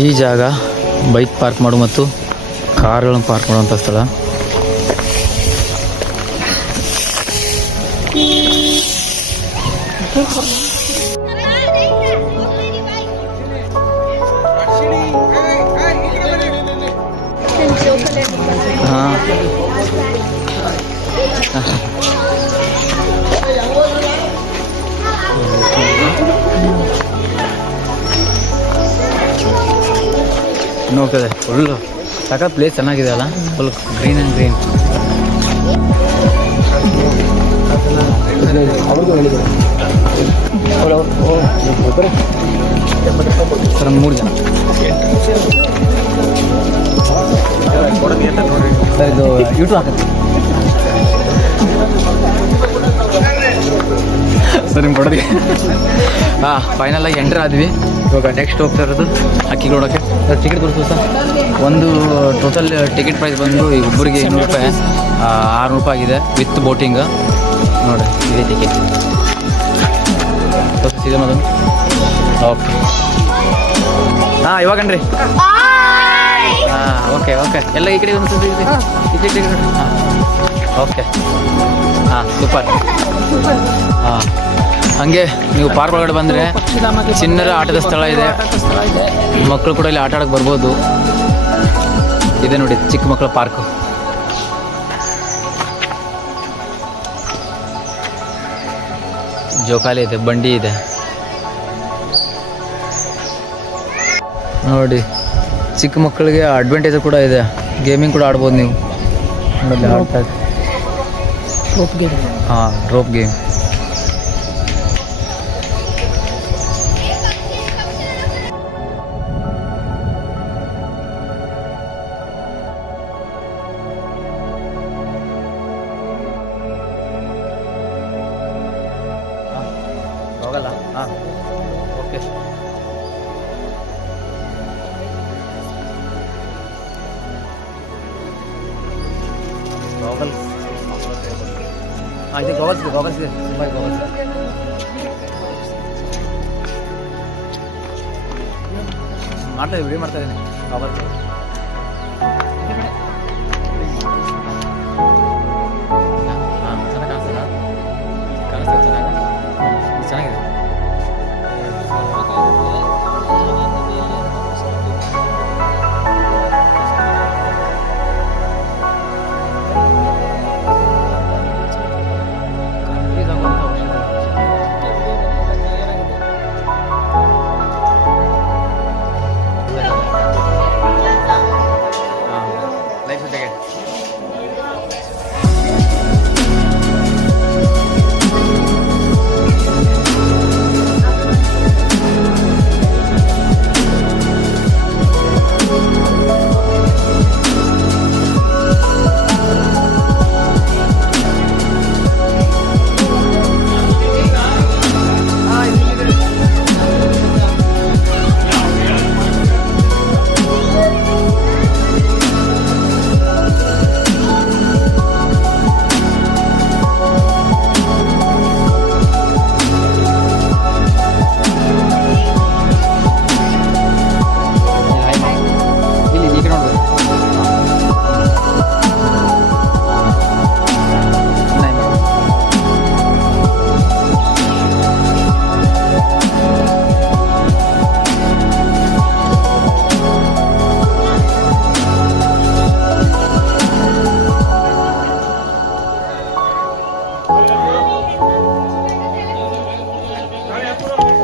ಈ ಜಾಗ bike park ಮಾಡು ಮತ್ತು ಕಾರ್ಗಳನ್ನು ಪಾರ್ಕ್ ಮಾಡುವಂಥ ಸ್ಥಳ. ಹಾಂ ನೋಡ್ತದೆ ಫುಲ್ಲು ಸಖತ್ ಪ್ಲೇಸ್ ಚೆನ್ನಾಗಿದೆ ಅಲ್ಲ, full green and green. Sir 3 ಜನ ಸರ್, ಇದು ಯೂಟ್ಯೂಬ್ ಹಾಕತ್ತೆ ಸರ್ ನಿಮ್ಗೆ ಕೊಡೋದಕ್ಕೆ. ಹಾಂ, ಫೈನಲಾಗಿ ಎಂಟ್ರ್ ಆದ್ವಿ. ಇವಾಗ ನೆಕ್ಸ್ಟ್ ಹೋಗ್ತಾ ಇರೋದು ಅಕ್ಕಿ ಕೊಡೋಕ್ಕೆ. ಸರ್ ಟಿಕೆಟ್ ತೋರಿಸ್ತು ಸರ್. ಒಂದು ಟೋಟಲ್ ಟಿಕೆಟ್ ಪ್ರೈಸ್ ಬಂದು ಒಬ್ಬರಿಗೆ 200 ರೂಪಾಯಿ, 600 ರೂಪಾಯಿ ಆಗಿದೆ ವಿತ್ ಬೋಟಿಂಗ್. ನೋಡಿ ಇದೇ ಟಿಕೆಟ್ ತೋರಿಸಿದೆ ಮೊದಲು. ಓಕೆ ಹಾಂ, ಇವಾಗನ್ರಿ. ಹಾಂ, ಓಕೆ ಓಕೆ, ಎಲ್ಲ ಈ ಕಡೆ ಒಂದು ಟಿಕೆಟ್. ಹಾಂ, ಓಕೆ. ಹಾಂ, ಸೂಪರ್. ಹಾಂ, ಹಾಗೆ ನೀವು ಪಾರ್ಕ್ ಒಳಗಡೆ ಬಂದರೆ ಚಿನ್ನರ ಆಟದ ಸ್ಥಳ ಇದೆ. ಮಕ್ಕಳು ಕೂಡ ಇಲ್ಲಿ ಆಟ ಆಡೋಕ್ಕೆ ಬರ್ಬೋದು. ಇದೆ ನೋಡಿ ಚಿಕ್ಕ ಮಕ್ಕಳ ಪಾರ್ಕು. ಜೋಕಾಲಿ ಇದೆ, ಬಂಡಿ ಇದೆ ನೋಡಿ. ಚಿಕ್ಕ ಮಕ್ಕಳಿಗೆ ಅಡ್ವಾಂಟೇಜ್ ಕೂಡ ಇದೆ, ಗೇಮಿಂಗ್ ಕೂಡ ಆಡ್ಬೋದು ನೀವು ನೋಡಿ. ಹಾಂ, ರೋಪ್ ಗೇಮ್. ಹೋಗಲ್ಲ. ಹಾಂ, ಓಕೆ. ಗಾಗಲ್ಸ್. ಹಾಂ, ಇದೆ ಗಾಗಲ್ಸ್ ಇದೆ, ಗಾಗಲ್ಸ್ ಇದೆ, ತುಂಬ ಗಾಗಲ್ಸ್ ಇದೆ. ಮಾಡ್ತಾಯಿದ್ದೀನಿ, ವಿಡಿಯೋ ಮಾಡ್ತಾಯಿದ್ದೀನಿ. ಗಾಗಲ್ಸ್ ಹಾಂ, ಚೆನ್ನಾಗಿ ಕಾಣಿಸ್ತದ? ಕಾಣಿಸ್ತದೆ ಚೆನ್ನಾಗಿ. ಚೆನ್ನಾಗಿದೆ. Life jacket.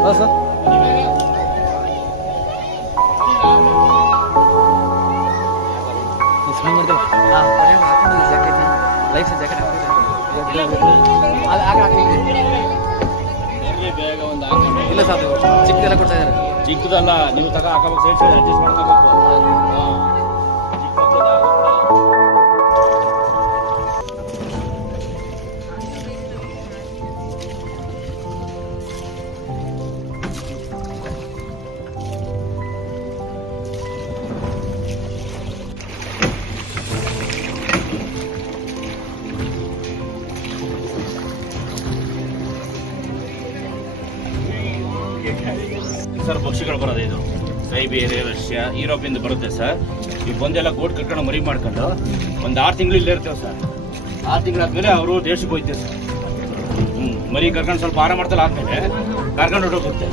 ಹಾಂ ಸರ್. ಸ್ವಿಮ್ ಮಾಡ್ತೇವೆ. ಹಾಂ, ಹಾಕೊಂಡು ಜಾಕೆಟ್, ಲೈಫ್ ಜಾಕೆಟ್ ಹಾಕಿದ್ರೆ ಅದು ಆಗ ಹಾಕಿದೆ. ಇಲ್ಲ ಸರ್, ಅದು ಚಿಕ್ಕದೆಲ್ಲ ಕೊಡ್ತಾ ಇದ್ದಾರೆ. ಚಿಕ್ಕದಲ್ಲ, ನೀವು ತಗ ಹಾಕಬೇಕು, ಸೈಡ್ ಸೈಡ್ ಅಡ್ಜಸ್ಟ್ ಮಾಡ್ಕೋಬೇಕು. ಸರ್ ಪಕ್ಷಿಗಳು ಬರೋದು ಇದು. ಸೈಬೇರಿಯಾ, ರಷ್ಯಾ, ಯುರೋಪಿಂದ ಬರುತ್ತೆ ಸರ್. ಈಗ ಬಂದೆಲ್ಲ ಗೋಟ್ ಕಟ್ಕೊಂಡು ಮರಿ ಮಾಡ್ಕೊಂಡು ಒಂದು 6 ತಿಂಗಳು ಇಲ್ಲೇ ಇರ್ತೇವೆ ಸರ್. 6 ತಿಂಗಳಾದ್ಮೇಲೆ ಅವರು ದೇಶಕ್ಕೆ ಹೋಗ್ತೇವೆ ಸರ್. ಮರಿ ಕರ್ಕೊಂಡು ಸ್ವಲ್ಪ ಆರಾಮ ಮಾಡ್ತಲ್ಲ ಆದ್ಮೇಲೆ ಕರ್ಕೊಂಡು ಹೊರಟೋಗುತ್ತೆ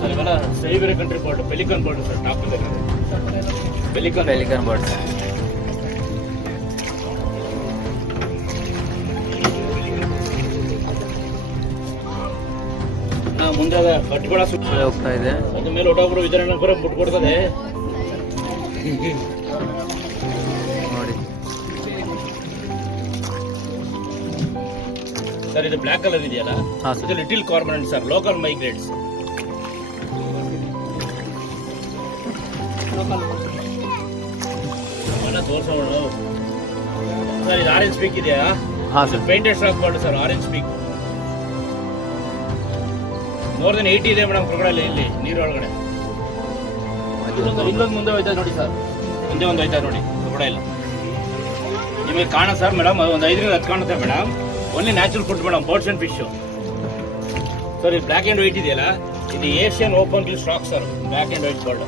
ಸರ್. ಇವೆಲ್ಲ Siberia country bird, pelican bird sir. Top pelican bird. ಮುಂದೆ ಬಟ್ಟೆಗಳ ಹೋಗ್ತಾ ಇದೆ. ಅದ್ರ ಮೇಲೆ ಒಟ್ಟೊಬ್ರು ವಿತರಣೆ ಬಿಟ್ಟು ಕೊಡ್ತದೆ ನೋಡಿ ಸರ್. ಇದು ಬ್ಲ್ಯಾಕ್ ಕಲರ್ ಇದೆಯಲ್ಲ, ಇದು ಲಿಟಿಲ್ ಕಾರ್ಮೊರೆಂಟ್ ಸರ್, ಲೋಕಲ್ ಮೈಗ್ರೇಟ್ಸ್. ತೋರಿಸೋಣ ಸರ್. ಇದು ಆರೆಂಜ್ ಪೀಕ್ ಇದೆಯಾ? Painted stock bird sir, orange peak. More than 80 ಇದೆ ಮೇಡಮ್ ಕ್ರೊಕೊಡೈಲ್ ಇಲ್ಲಿ ನೀರೊಳಗಡೆ. ಇಲ್ಲೊಂದು ಮುಂದೆ ಹೋಯ್ತಾ ನೋಡಿ ಸರ್, ಮುಂದೆ ಒಂದು ಹೋಯ್ತಾ ನೋಡಿ ಕ್ರೊಕೊಡೈಲ್. ನಿಮಗೆ ಕಾಣ ಸರ್ ಮೇಡಮ್, ಒಂದು 5 ರಿಂದ 10 ಕಾಣುತ್ತೆ madam. Only natural food madam, birds and fish sir. ಇದು ಬ್ಲ್ಯಾಕ್ ಆ್ಯಂಡ್ ವೈಟ್ ಇದೆಯಲ್ಲ, ಇದು Asian open bill stork sir, black and white bird.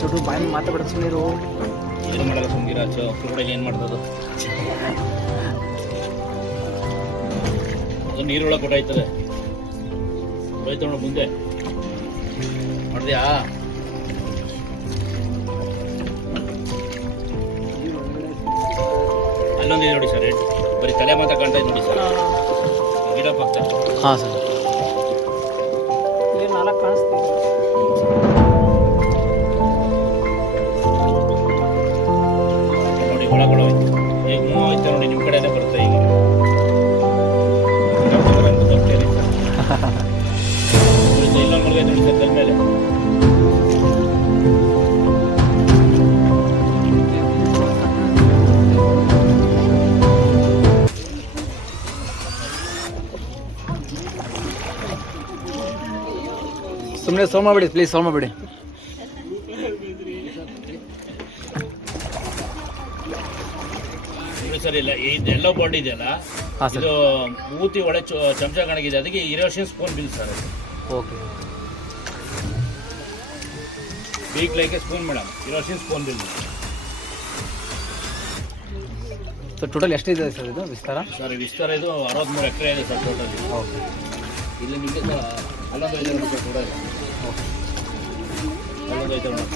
Chotu ಬಾಯಿ ಮಾತಾಡ್ಬಿಡ ನೀರು ಏನು ಮಾಡಲ್ಲ ಸುಮ್ಗಿರಾಚು. ಕ್ರೊಕೊಡೈಲ್ ಏನು ಮಾಡ್ತದೆ? ನೀರೊಳಗೆ ಕೊಟ್ಟಾಯ್ತದೆ. ಹೋಯ್ತು ನೋಡು ಮುಂದೆ ನೋಡಿದ್ಯಾ? ಅಲ್ಲೊಂದಿದೆ ನೋಡಿ ಸರ್, ರೆಡ್. ಬರೀ ತಲೆ ಮಾತ್ರ ಕಾಣ್ತಾ ಇದೆ ನೋಡಿ ಸರ್, ಗಿಡ ಪಕ್ಕ. ಹಾಂ ಸರ್. ನೋಡಿ ಒಳಗಡೆ ಹೋಯ್ತು. ಈಗ ಮೂವ್ ಆಯ್ತು ನೋಡಿ, ನಿಮ್ಮ ಕಡೆನೇ ಬರುತ್ತೆ ಈಗ. ಇಲ್ಲೊಂದು ಮುಳುಗೈತೆ ನೋಡಿ ಸರ್ ತಲೆ ಮೇಲೆ. ಸುಮ್ಮನೆ ಸೋಲ್ ಮಾಡಿಬಿಡಿ ಪ್ಲೀಸ್, ಸೋಲ್ ಮಾಡಿಬಿಡಿ. ಸರ್ ಇಲ್ಲ, ಇದೆಲ್ಲೋ ಬರ್ಡ್ ಇದೆಯಲ್ಲ, ಇದು ಮೂತಿ ಒಳ್ಳೆ ಚಮಚ ಕಾಣಿದೆ, ಅದಕ್ಕೆ Eurasian spoonbill sir. Okay. Beak like a spoon madam, Eurasian spoonbill. So total ಎಷ್ಟಿದೆ ಸರ್ ಇದು ವಿಸ್ತಾರ? ಸರ್ ವಿಸ್ತಾರ ಇದು 63 ಎಕರೆ ಇದೆ ಸರ್ ಟೋಟಲ್. ಓಕೆ. ಇಲ್ಲಿ ನಿಮಗೆ ಅಲ್ಲೊಂದು ಇದೆ ನೋಡಿ ಸರ್, ಟೋಟಲ್ ಅಲ್ಲೊಂದು ಐತೆ ನೋಡಿ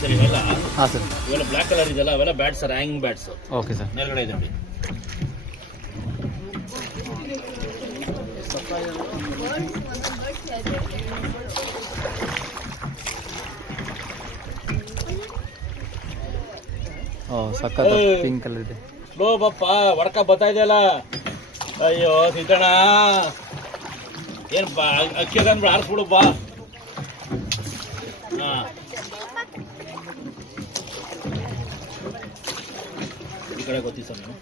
ಸರ್. ಇವೆಲ್ಲ ಹಾಂ ಸರ್, ಇವೆಲ್ಲ ಬ್ಲ್ಯಾಕ್ ಕಲರ್ ಇದೆಯಲ್ಲ, ಅವೆಲ್ಲ bats sir, hanging bats. Okay sir. ಮೇಲ್ಗಡೆ ಇದೆ ನೋಡಿ. ಸಕ್ಕತ್ ಪಿಂಕ್ ಕಲರ್ ಇದೆ. ಸ್ಲೋ ಬಪ್ಪ, ಹೊಡ್ಕ ಬರ್ತಾ ಇದೆಯಲ್ಲ. ಅಯ್ಯೋ ಸೀತಣ್ಣ, ಏನಪ್ಪ ಅಕ್ಕಿ ಅಂದ್ಬಿಡು, ಆರಿಸ್ಬಿಡುಪ್ಪ. ಹಾಂ, ಈ ಕಡೆ ಗೊತ್ತಿ ಸರ್ ನೀವು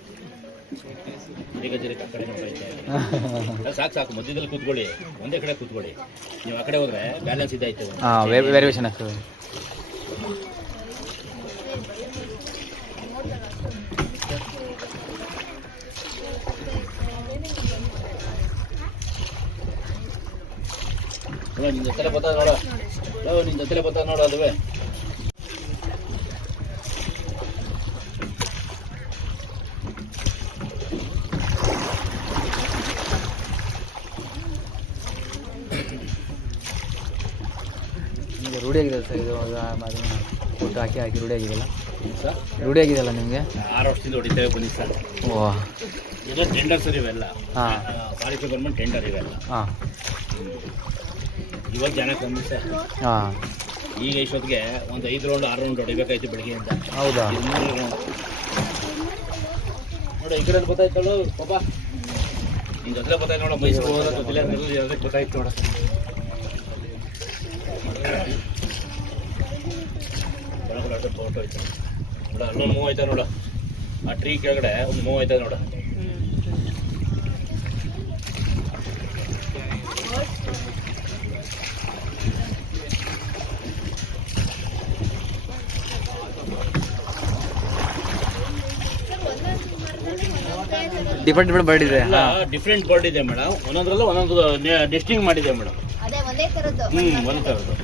ಈಗ ಜರಿಗೆ ಆ ಕಡೆ ನೋಡ್ತಾ ಸಾಕು ಸಾಕು, ಮಧ್ಯದಲ್ಲಿ ಕೂತ್ಕೊಳ್ಳಿ, ಒಂದೇ ಕಡೆ ಕೂತ್ಕೊಳ್ಳಿ. ನೀವು ಆ ಕಡೆ ಹೋದ್ರೆ ಬ್ಯಾಲೆನ್ಸ್ ಇದಾಯ್ತು. ಹಾಂ, ವೇರಿಯೇಷನ್ ಆಗ್ತದೆ. ನಿನ್ನ ಜೊತೆ ಬತ್ತ ನೋಡ, ನಿನ್ನ ಜೊತೆ ಬತ್ತ ನೋಡ, ಅದುವೇ ರೂಢಿ ಆಗಿದೆ ಸರ್ ಇದು, ಫುಡ್ ಹಾಕಿ ಹಾಕಿ ರೂಢಿ ಆಗಿದೆಯಲ್ಲ ಸರ್? ರೂಢಿ ಆಗಿದೆಯಲ್ಲ ನಿಮಗೆ? 6 ವರ್ಷದಿಂದ ಹೊಡಿತೇವೆ ಬನ್ನಿ ಸರ್. ಓ, ಇದು ಟೆಂಡರ್ ಸರ್ ಇವೆಲ್ಲ. ಹಾಂ, ಫಾರೆಸ್ಟ್ ಡಿಪಾರ್ಟ್ಮೆಂಟ್ ಟೆಂಡರ್ ಇವೆಲ್ಲ. ಹಾಂ, ಇವಾಗ ಜನ ಕಮ್ಮಿ ಸರ್. ಹಾಂ, ಈಗ ಇಷ್ಟೊತ್ತಿಗೆ ಒಂದು 5 ರೌಂಡ್ 6 ರೌಂಡ್ ಹೊಡಿಬೇಕಾಯ್ತು ಬೆಳಗ್ಗೆಯಿಂದ. ಹೌದಾ? 3 ರೌಂಡ್ ನೋಡಿ. ಈ ಕಡೆ ಗೊತ್ತಾಯ್ತಳು ಪಾಪ, ನಿನ್ನ ಜೊತೆ ಗೊತ್ತಾಯ್ತು ನೋಡ. ಮೈಸೂರು ಹೋದ ಜೊತೆ ಅದಕ್ಕೆ ಗೊತ್ತಾಯ್ತು ನೋಡ. ಫೋಟೋ ಆಯ್ತು ನೋಡ, ಅಲ್ಲೊಂದು ಮೂವ್ ಆಯ್ತಾ ನೋಡ, ಆ ಟ್ರೀ ಕೆಳಗಡೆ ಒಂದು ಮೂವ್ ಆಯ್ತಾ ನೋಡ. ಡಿಫ್ರೆಂಟ್ ಬರ್ಡ್ ಇದೆ. ಎಲ್ಲ ಡಿಫ್ರೆಂಟ್ ಬರ್ಡ್ ಇದೆ ಮೇಡಮ್. ಒಂದೊಂದ್ರಲ್ಲೂ ಒಂದೊಂದು ಡಿಸ್ಟಿಂಗ್ ಮಾಡಿದೆ ಮೇಡಮ್. ಅದೇ ಒಂದೇ ತರದ್ದು. ಒಂದೇ ಥರದ್ದು.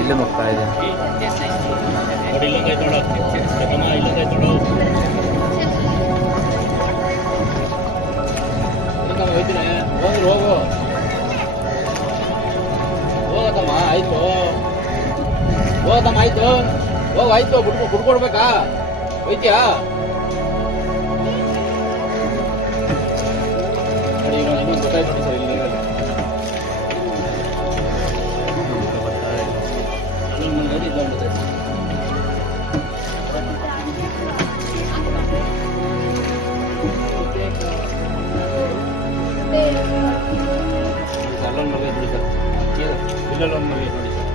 ಇಲ್ಲೇ ಮಕ್ಕಳ ಇದೆ. ನೋಡಿ ಇಲ್ಲೊಂದೈತೆ ನೋಡು. ಇಲ್ಲೊಂದೈತೆ ನೋಡು. ಹೋಯ್ತೀನಿ ಹೋಗು ಹೋಗತ್ತಮ್ಮ. ಆಯ್ತು ಹೋಗತ್ತಮ್ಮ. ಆಯ್ತು ಹೋಗು. ಆಯ್ತು ಬಿಡ್ಕೊಡ್ಬೇಕಾ? ಹೋಯ್ತೀಯಾ? ನೋಡಿ ಇನ್ನೊಂದು ಗೊತ್ತಾಯ್ತು ನೋಡಿ ಸರ್. ಇಲ್ಲಿ ಅಲ್ಲೊಂದು ಮಗ ನೋಡಿ ಸರ್. ಇಲ್ಲೊಂದು ಮಗ ನೋಡಿ ಸರ್.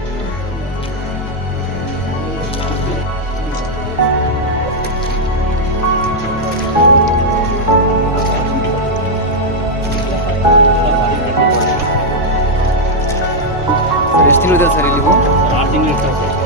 ಎಷ್ಟು ತಿಂಗಳು ಇದೆ ಸರ್ ಇಲ್ಲಿ? 6 ತಿಂಗಳು ಇರ್ತದೆ ಸರ್.